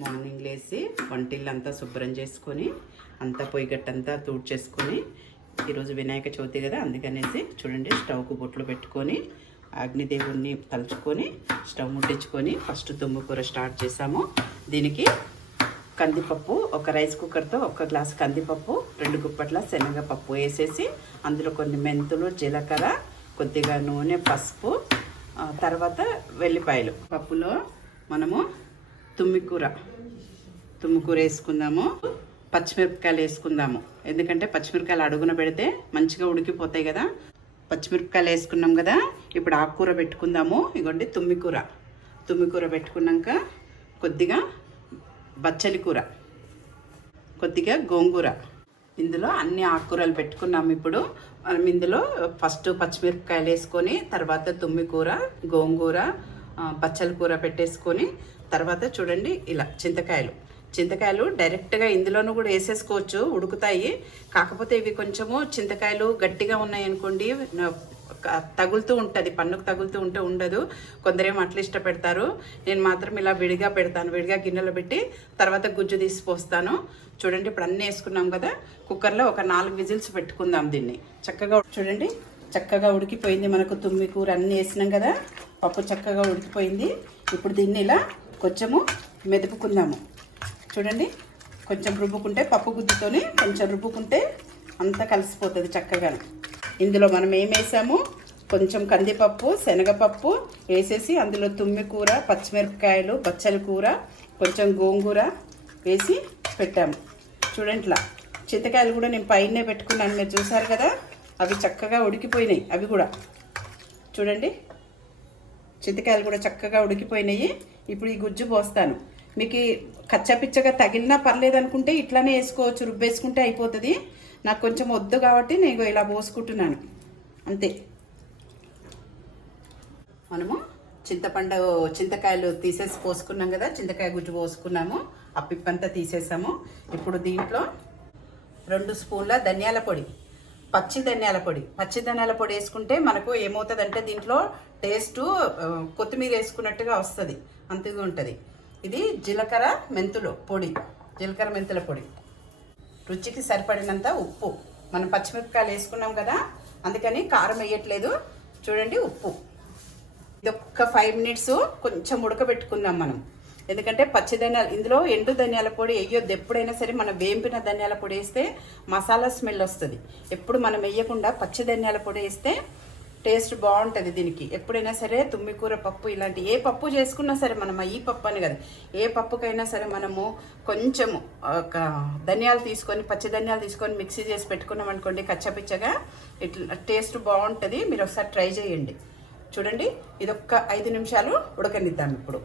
Morning లేచి వంటిల్లంతా శుభ్రం చేసుకొని అంతా పొయ్యి గట్టంతా తూడ్చేసుకొని ఈరోజు వినాయక చవితి కదా అందుకనేసి చూడండి స్టవ్కు బొట్లు పెట్టుకొని అగ్నిదేవుణ్ణి తలుచుకొని స్టవ్ ముట్టించుకొని ఫస్ట్ తుమ్ముకూర స్టార్ట్ చేసాము. దీనికి కందిపప్పు ఒక రైస్ కుక్కర్తో ఒక గ్లాస్ కందిపప్పు రెండు గుప్పట్ల శనగపప్పు వేసేసి అందులో కొన్ని మెంతులు జీలకర్ర కొద్దిగా నూనె పసుపు తర్వాత వెల్లిపాయలు. పప్పులో మనము తుమ్మికూర. తుమ్మికూర వేసుకుందాము. పచ్చిమిరపకాయలు వేసుకుందాము. ఎందుకంటే పచ్చిమిరపకాయలు అడుగున పెడితే మంచిగా ఉడికిపోతాయి కదా. పచ్చిమిరపకాయలు వేసుకున్నాం కదా. ఇప్పుడు ఆకుకూర పెట్టుకుందాము. ఇగోండి తుమ్మికూర. తుమ్మికూర పెట్టుకున్నాక కొద్దిగా బచ్చలి కూర. కొద్దిగా గోంగూర. ఇందులో అన్ని ఆకుకూరలు పెట్టుకున్నాం ఇప్పుడు. మనం ఇందులో ఫస్ట్ పచ్చిమిరపకాయలు వేసుకొని తర్వాత తుమ్మికూర గోంగూర పచ్చలి బచ్చలి కూర పెట్టేసుకొని తర్వాత చూడండి ఇలా చింతకాయలు. చింతకాయలు డైరెక్ట్గా ఇందులోనూ కూడా వేసేసుకోవచ్చు ఉడుకుతాయి. కాకపోతే ఇవి కొంచెము చింతకాయలు గట్టిగా ఉన్నాయనుకోండి తగులుతూ ఉంటుంది పన్నుకు తగులుతూ ఉంటే ఉండదు. కొందరేమో అట్లా ఇష్టపెడతారు. నేను మాత్రం ఇలా విడిగా పెడతాను విడిగా గిన్నెలో పెట్టి తర్వాత గుజ్జు తీసి పోస్తాను. చూడండి ఇప్పుడు అన్నీ వేసుకున్నాం కదా కుక్కర్లో ఒక నాలుగు విజిల్స్ పెట్టుకుందాం దీన్ని. చక్కగా చూడండి చక్కగా ఉడికిపోయింది మనకు తుమ్మి కూర. అన్నీ వేసినాం కదా పప్పు చక్కగా ఉడికిపోయింది. ఇప్పుడు దీన్ని ఇలా కొంచెము మెదుపుకుందాము. చూడండి కొంచెం రుబ్బుకుంటే పప్పు గుద్దుతోని కొంచెం రుబ్బుకుంటే అంతా కలిసిపోతుంది చక్కగా ఇందులో మనం ఏం వేసాము? కొంచెం కందిపప్పు శనగపప్పు వేసేసి అందులో తుమ్మి కూర పచ్చిమిరపకాయలు బచ్చలి కూర కొంచెం గోంగూర వేసి పెట్టాము. చూడండి చింతకాయలు కూడా నేను పైనే పెట్టుకున్నాను మీరు చూసారు కదా? అవి చక్కగా ఉడికిపోయినాయి అవి కూడా. చూడండి. చింతకాయలు కూడా చక్కగా ఉడికిపోయినాయి. ఇప్పుడు ఈ గుజ్జు పోస్తాను. మీకు కచ్చపిచ్చగా తగిలినా పర్లేదు అనుకుంటే ఇట్లానే వేసుకోవచ్చు రుబ్బేసుకుంటే అయిపోతుంది. నాకు కొంచెం వద్దు కాబట్టి నేను ఇలా పోసుకుంటున్నాను. అంతే. మనము చింతపండు చింతకాయలు తీసేసి పోసుకున్నాం కదా చింతకాయ గుజ్జు పోసుకున్నాము. ఆ పిప్పంతా తీసేసాము. ఇప్పుడు దీంట్లో రెండు స్పూన్ల ధనియాల పొడి. పచ్చి ధనియాల పొడి. పచ్చి ధనియాల పొడి వేసుకుంటే మనకు ఏమవుతుందంటే దీంట్లో టేస్ట్ కొత్తిమీర వేసుకున్నట్టుగా వస్తుంది. అంతగా ఉంటుంది. ఇది జీలకర్ర మెంతులు పొడి. జీలకర్ర మెంతుల పొడి. రుచికి సరిపడినంత ఉప్పు. మనం పచ్చిమిరపకాయలు వేసుకున్నాం కదా అందుకని కారం వేయట్లేదు. చూడండి ఉప్పు. ఇది ఒక్క ఫైవ్ మినిట్స్ కొంచెం ఉడకబెట్టుకుందాం మనం. ఎందుకంటే పచ్చి ధనియాలు ఇందులో ఎండు ధనియాల పొడి వేయొద్దు ఎప్పుడైనా సరే మనం వేంపిన ధనియాల పొడి వేస్తే మసాలా స్మెల్ వస్తుంది. ఎప్పుడు మనం వేయకుండా పచ్చి ధనియాల పొడి వేస్తే టేస్ట్ బాగుంటుంది దీనికి. ఎప్పుడైనా సరే తుమ్మికూర పప్పు ఇలాంటి ఏ పప్పు చేసుకున్నా సరే మనం ఈ పప్పు అని కదా. ఏ పప్పుకైనా సరే మనము కొంచెము ఒక ధనియాలు తీసుకొని పచ్చి ధనియాలు తీసుకొని మిక్సీ చేసి పెట్టుకున్నాం అనుకోండి కచ్చపిచ్చగా ఇట్లా టేస్ట్ బాగుంటుంది. మీరు ఒకసారి ట్రై చేయండి. చూడండి ఇది ఒక్క ఐదు నిమిషాలు ఉడకనిద్దాం ఇప్పుడు.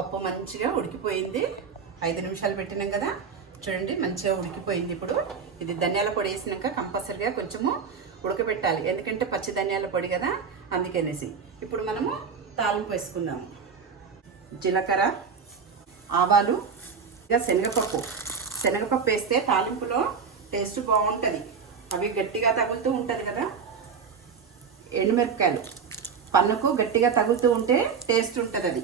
పప్పు మంచిగా ఉడికిపోయింది. ఐదు నిమిషాలు పెట్టినాం కదా. చూడండి మంచిగా ఉడికిపోయింది ఇప్పుడు. ఇది ధనియాల పొడి వేసినాక కంపల్సరిగా కొంచెము ఉడకబెట్టాలి. ఎందుకంటే పచ్చి ధనియాల పొడి కదా అందుకనేసి. ఇప్పుడు మనము తాలింపు వేసుకుందాము. జీలకర్ర ఆవాలు ఇక శనగపప్పు. శనగపప్పు వేస్తే తాలింపులో టేస్ట్ బాగుంటుంది. అవి గట్టిగా తగులుతూ ఉంటుంది కదా. ఎండుమిరపకాయలు. పన్నుకు గట్టిగా తగులుతూ ఉంటే టేస్ట్ ఉంటుంది అది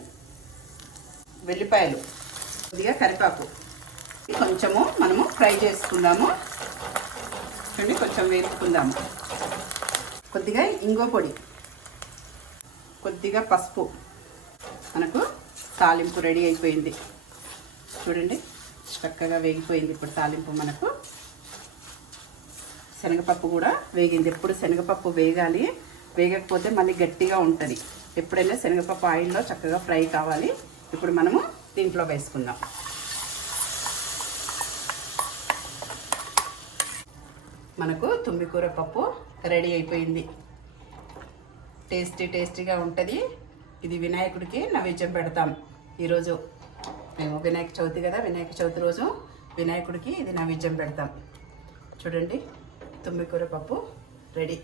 వెల్లిపాయలు. కొద్దిగా కరివేపాకు. కొంచెము మనము ఫ్రై చేసుకుందాము. చూడండి కొంచెం వేపుకుందాము. కొద్దిగా ఇంగో పొడి. కొద్దిగా పసుపు. మనకు తాలింపు రెడీ అయిపోయింది. చూడండి చక్కగా వేగిపోయింది ఇప్పుడు తాలింపు మనకు. శనగపప్పు కూడా వేగింది. ఎప్పుడు శనగపప్పు వేగాలి వేగకపోతే మళ్ళీ గట్టిగా ఉంటుంది. ఎప్పుడైనా శనగపప్పు ఆయిల్లో చక్కగా ఫ్రై కావాలి. ఇప్పుడు మనము దీంట్లో వేసుకుందాం. మనకు తుమ్మికూర పప్పు రెడీ అయిపోయింది. టేస్టీ టేస్టీగా ఉంటుంది. ఇది వినాయకుడికి నైవేద్యం పెడతాం. ఈరోజు మేము వినాయక చవితి కదా వినాయక చవితి రోజు వినాయకుడికి ఇది నైవేద్యం పెడతాం. చూడండి తుమ్మికూర పప్పు రెడీ.